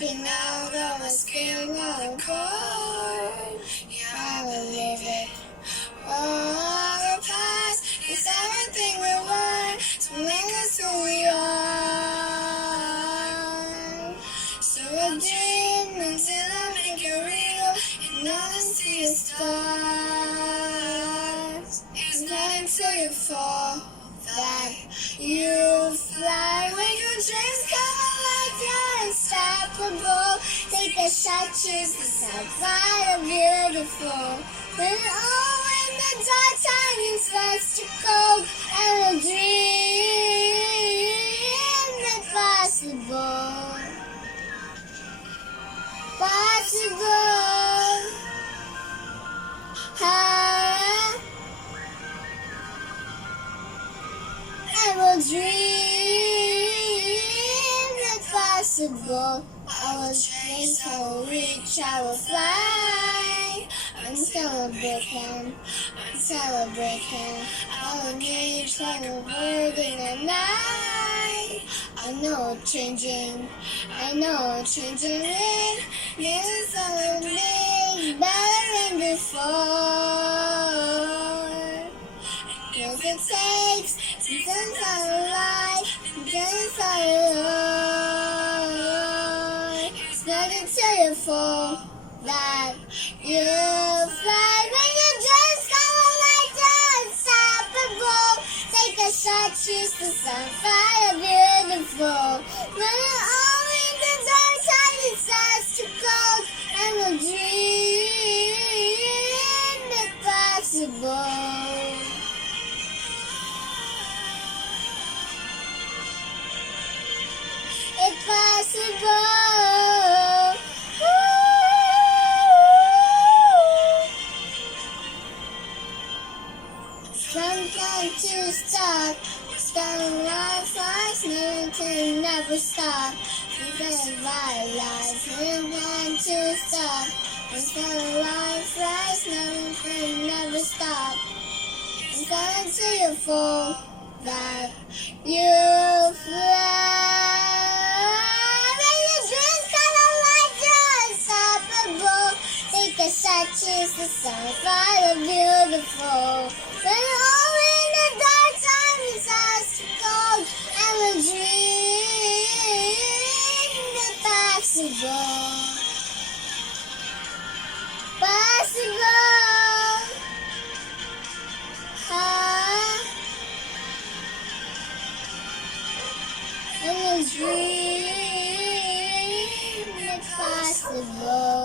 jumping out of my skin on a cord. Yeah, I believe it. Oh, the past is everything we were to make us who we are. So I dream until I make it real and all I see is stars. It's not until you fall that you fly. When your dreams come alive, you're unstoppable. Take a shot, choose the sunlight of beautiful. When all in the dark time it starts to cold, and we'll dream impossible. Possible. And we'll dream impossible. I will chase, I will reach, I will fly. Until I break him, until I break him. I will reach like a bird in the night. I know I'm changing, I know I'm changing it. This is all of me, better than before. And if it takes to sense our life, then it's all alone. It's not until you fall that you fly. When your dreams come alive, you're unstoppable. Take a shot, choose the sun, fire beautiful. When we're all in the dark time, it starts to cold, and we'll dream impossible. Impossible. Sometimes to stop, starting life fast, nothing never stop. Because my life, sometimes to stop, starting life fast, nothing never stop. It's not until you fall that you fly. When your dreams come alive, you're unstoppable. Take a shot, choose the sun, fire beautiful. When all in the dark time is us to cold, and we'll dream impossible. Possible. And we'll dream impossible.